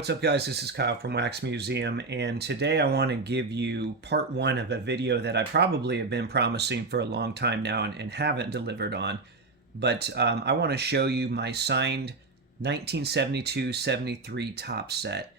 What's up, guys? This is Kyle from Wax Museum, and today I want to give you part one of a video that I probably have been promising for a long time now and haven't delivered on. But I want to show you my signed 1972-73 top set.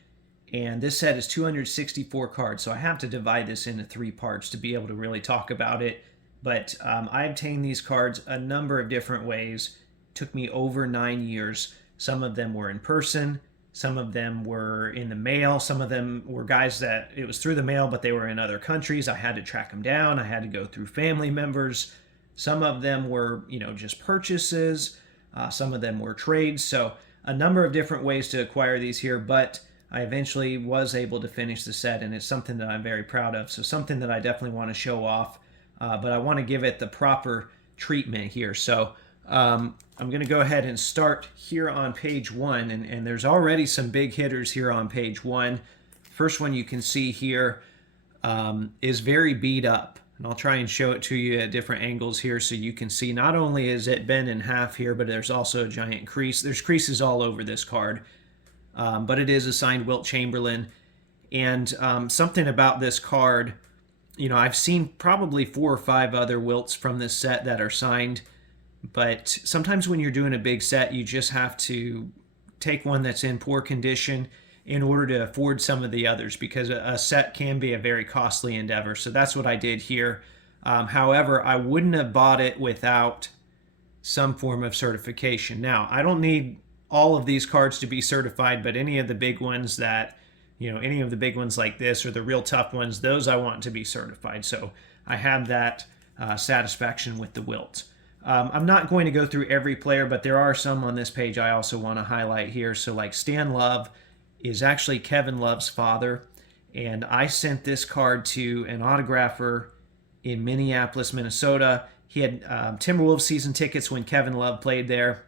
And this set is 264 cards, so I have to divide this into three parts to be able to really talk about it. But I obtained these cards a number of different ways. It took me over 9 years. Some of them were in person. Some of them were in the mail. Some of them were guys that it was through the mail, but they were in other countries. I had to track them down. I had to go through family members. Some of them were, just purchases. Some of them were trades. So a number of different ways to acquire these here, but I eventually was able to finish the set, and it's something that I'm very proud of. So something that I definitely want to show off, but I want to give it the proper treatment here. So I'm going to go ahead and start here on page one, and there's already some big hitters here on page one. First one you can see here is very beat up, and I'll try and show it to you at different angles here so you can see not only is it bent in half here, but there's also a giant crease. There's creases all over this card, but it is a signed Wilt Chamberlain. And something about this card, I've seen probably 4 or 5 other Wilts from this set that are signed. But sometimes when you're doing a big set, you just have to take one that's in poor condition in order to afford some of the others, because a set can be a very costly endeavor. So that's what I did here. However, I wouldn't have bought it without some form of certification. Now, I don't need all of these cards to be certified, but any of the big ones that, any of the big ones like this or the real tough ones, those I want to be certified. So I have that satisfaction with the Wilt. I'm not going to go through every player, but there are some on this page I also want to highlight here. So like Stan Love is actually Kevin Love's father, and I sent this card to an autographer in Minneapolis, Minnesota. He had Timberwolves season tickets when Kevin Love played there.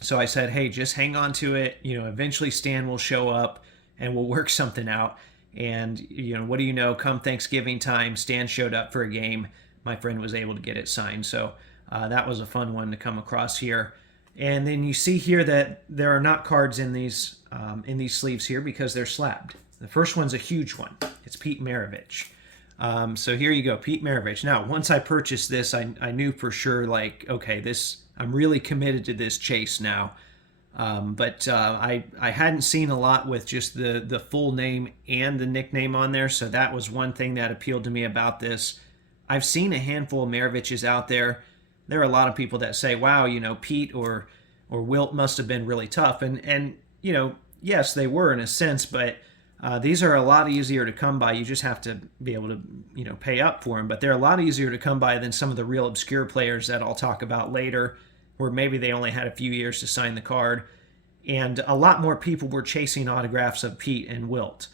So I said, hey, just hang on to it. Eventually Stan will show up and we'll work something out. And, what do you know, come Thanksgiving time, Stan showed up for a game. My friend was able to get it signed. So that was a fun one to come across here. And then you see here that there are not cards in these sleeves here because they're slabbed. The first one's a huge one. It's Pete Maravich. So here you go, Pete Maravich. Now, once I purchased this, I knew for sure, okay, I'm really committed to this chase now. But I hadn't seen a lot with just the full name and the nickname on there, so that was one thing that appealed to me about this. I've seen a handful of Maraviches out there. There are a lot of people that say, wow, Pete or Wilt must have been really tough. And yes, they were in a sense, but these are a lot easier to come by. You just have to be able to, pay up for them. But they're a lot easier to come by than some of the real obscure players that I'll talk about later, where maybe they only had a few years to sign the card. And a lot more people were chasing autographs of Pete and Wilt.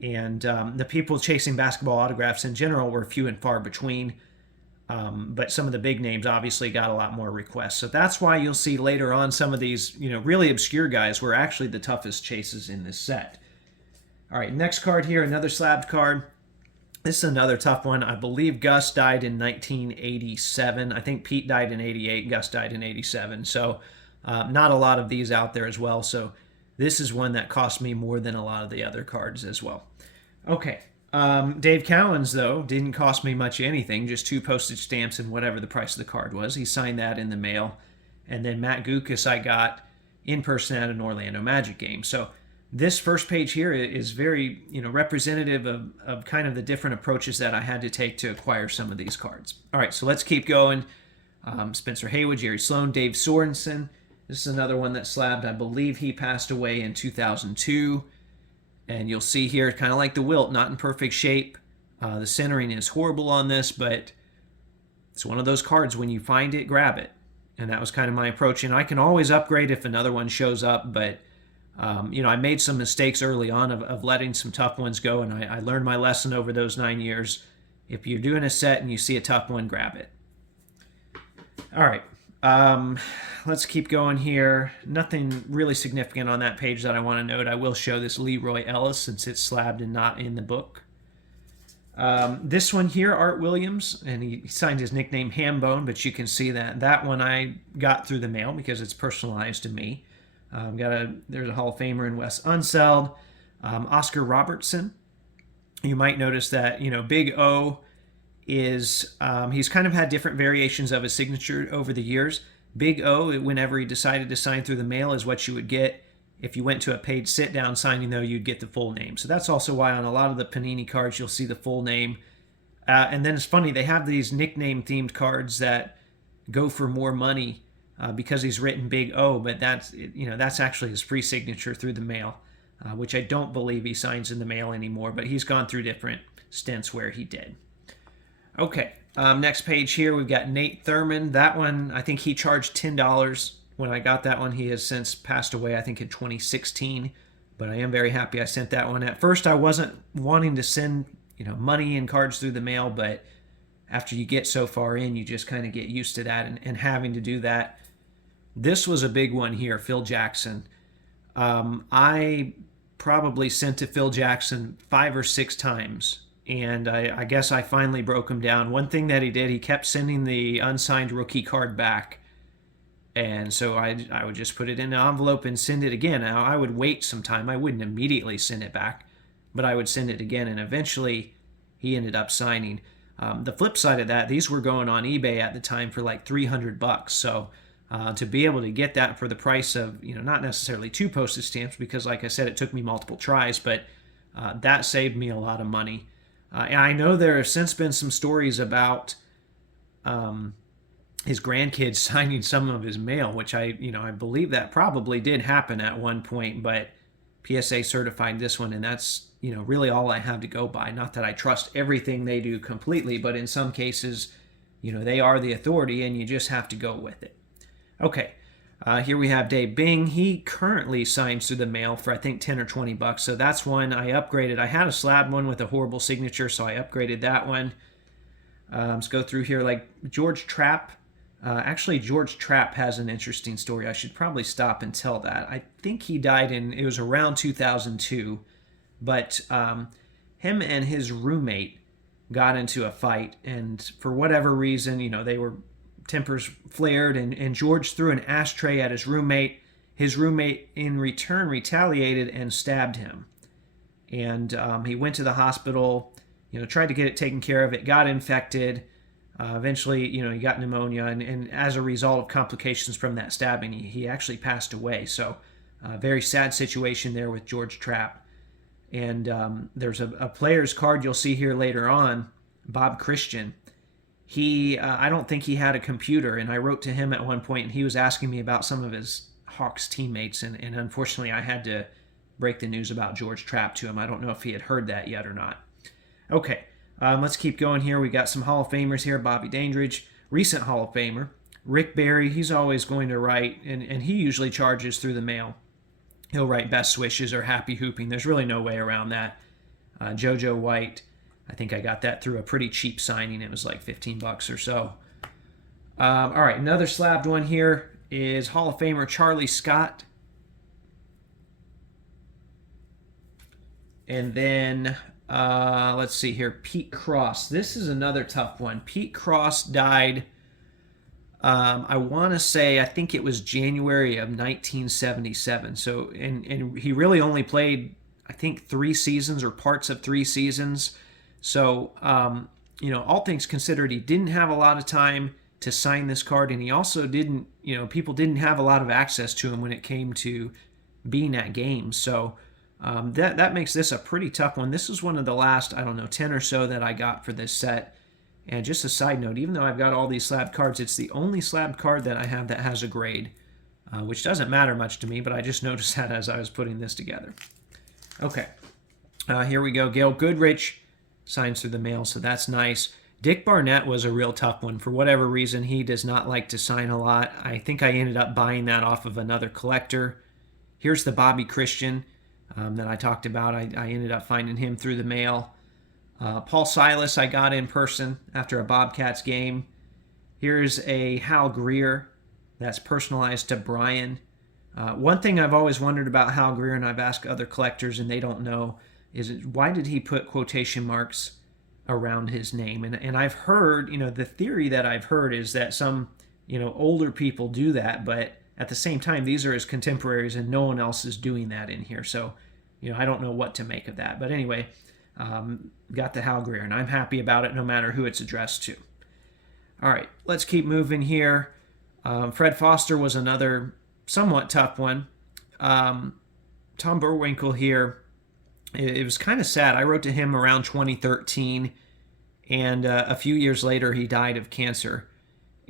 And the people chasing basketball autographs in general were few and far between. But some of the big names obviously got a lot more requests. So that's why you'll see later on some of these, really obscure guys were actually the toughest chases in this set. All right, next card here, another slabbed card. This is another tough one. I believe Gus died in 1987. I think Pete died in 88. Gus died in 87. So not a lot of these out there as well. So this is one that cost me more than a lot of the other cards as well. Okay. Dave Cowens, though, didn't cost me much anything, just 2 postage stamps and whatever the price of the card was. He signed that in the mail. And then Matt Gukas I got in person at an Orlando Magic game. So this first page here is very, representative of kind of the different approaches that I had to take to acquire some of these cards. All right, so let's keep going. Spencer Haywood, Jerry Sloane, Dave Sorensen. This is another one that's slabbed. I believe he passed away in 2002. And you'll see here, kind of like the Wilt, not in perfect shape. The centering is horrible on this, but it's one of those cards, when you find it, grab it. And that was kind of my approach. And I can always upgrade if another one shows up, but I made some mistakes early on of letting some tough ones go, and I learned my lesson over those 9 years. If you're doing a set and you see a tough one, grab it. All right. Let's keep going here. Nothing really significant on that page that I want to note. I will show this Leroy Ellis since it's slabbed and not in the book. This one here, Art Williams, and he signed his nickname Hambone, but you can see that one I got through the mail because it's personalized to me. There's a Hall of Famer in Wes Unseld. Oscar Robertson. You might notice that, Big O is, he's kind of had different variations of his signature over the years. Big O, whenever he decided to sign through the mail, is what you would get. If you went to a paid sit-down signing, though, you'd get the full name. So that's also why on a lot of the Panini cards, you'll see the full name. And then it's funny, they have these nickname-themed cards that go for more money because he's written Big O, but that's actually his free signature through the mail, which I don't believe he signs in the mail anymore, but he's gone through different stints where he did. Okay, next page here, we've got Nate Thurman. That one, I think he charged $10 when I got that one. He has since passed away, I think in 2016, but I am very happy I sent that one. At first, I wasn't wanting to send money and cards through the mail, but after you get so far in, you just kind of get used to that and having to do that. This was a big one here, Phil Jackson. I probably sent to Phil Jackson 5 or 6 times, and I guess I finally broke him down. One thing that he did, he kept sending the unsigned rookie card back, and so I would just put it in an envelope and send it again. Now, I would wait some time. I wouldn't immediately send it back, but I would send it again, and eventually he ended up signing. The flip side of that, these were going on eBay at the time for like $300. So to be able to get that for the price of, not necessarily 2 postage stamps, because like I said, it took me multiple tries, but that saved me a lot of money. And I know there have since been some stories about his grandkids signing some of his mail, which I believe that probably did happen at one point, but PSA certified this one, and that's really all I have to go by. Not that I trust everything they do completely, but in some cases, they are the authority, and you just have to go with it. Okay, here we have Dave Bing. He currently signs through the mail for I think $10 or $20, so that's one I upgraded. I had a slab one with a horrible signature, so I upgraded that one. Let's go through here, like George Trapp. Actually, George Trapp has an interesting story. I should probably stop and tell that. I think he died it was around 2002, but him and his roommate got into a fight, and for whatever reason, they were tempers flared, and George threw an ashtray at his roommate. His roommate, in return, retaliated and stabbed him, and he went to the hospital, tried to get it taken care of. It got infected. Eventually, he got pneumonia, and as a result of complications from that stabbing, he actually passed away. So, very sad situation there with George Trapp. And there's a player's card you'll see here later on, Bob Christian. I don't think he had a computer, and I wrote to him at one point, and he was asking me about some of his Hawks teammates, and unfortunately, I had to break the news about George Trapp to him. I don't know if he had heard that yet or not. Okay. Let's keep going here. We got some Hall of Famers here. Bobby Dandridge, recent Hall of Famer. Rick Barry, he's always going to write, and he usually charges through the mail. He'll write best wishes or happy hooping. There's really no way around that. JoJo White, I think I got that through a pretty cheap signing. It was like $15 or so. All right, another slabbed one here is Hall of Famer Charlie Scott. And then... let's see here. Pete Cross. This is another tough one. Pete Cross died, I want to say, I think it was January of 1977. So, and he really only played, I think, 3 seasons or parts of 3 seasons. So, all things considered, he didn't have a lot of time to sign this card, and he also didn't, people didn't have a lot of access to him when it came to being at games. So, that makes this a pretty tough one. This is one of the last, 10 or so that I got for this set. And just a side note, even though I've got all these slabbed cards, it's the only slabbed card that I have that has a grade, which doesn't matter much to me, but I just noticed that as I was putting this together. Okay, here we go. Gail Goodrich signs through the mail, so that's nice. Dick Barnett was a real tough one. For whatever reason, he does not like to sign a lot. I think I ended up buying that off of another collector. Here's the Bobby Christian that I talked about. I ended up finding him through the mail. Paul Silas I got in person after a Bobcats game. Here's a Hal Greer that's personalized to Brian. One thing I've always wondered about Hal Greer, and I've asked other collectors and they don't know, is why did he put quotation marks around his name? And I've heard, the theory that I've heard is that some, older people do that, but at the same time, these are his contemporaries and no one else is doing that in here. So, I don't know what to make of that. But anyway, got the Hal Greer, and I'm happy about it no matter who it's addressed to. All right, let's keep moving here. Fred Foster was another somewhat tough one. Tom Burwinkle here, it was kind of sad. I wrote to him around 2013, and a few years later he died of cancer.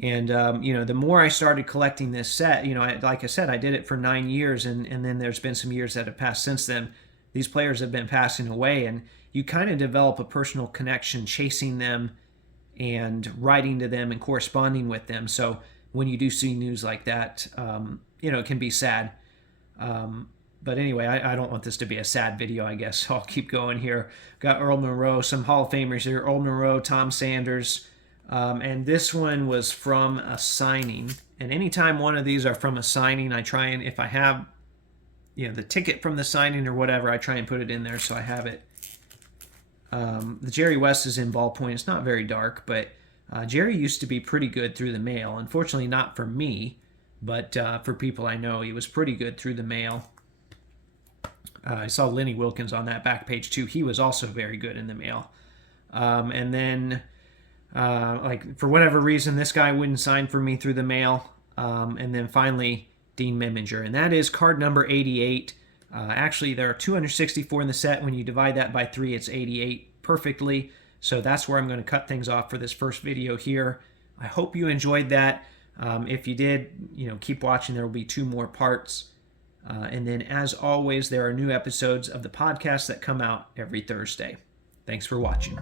And, the more I started collecting this set, like I said, I did it for 9 years, and then there's been some years that have passed since then. These players have been passing away, and you kind of develop a personal connection chasing them and writing to them and corresponding with them. So when you do see news like that, it can be sad. But anyway, I don't want this to be a sad video, I guess. I'll keep going here. Got Earl Monroe, some Hall of Famers here. Earl Monroe, Tom Sanders. And this one was from a signing. And anytime one of these are from a signing, I try and, if I have, the ticket from the signing or whatever, I try and put it in there so I have it. The Jerry West is in ballpoint. It's not very dark, but Jerry used to be pretty good through the mail. Unfortunately, not for me, but for people I know, he was pretty good through the mail. I saw Lenny Wilkins on that back page too. He was also very good in the mail. And then, for whatever reason, this guy wouldn't sign for me through the mail. And then finally, Dean Miminger. And that is card number 88. Actually, there are 264 in the set. When you divide that by 3, it's 88 perfectly. So that's where I'm going to cut things off for this first video here. I hope you enjoyed that. If you did, keep watching. There will be 2 more parts. And then, as always, there are new episodes of the podcast that come out every Thursday. Thanks for watching.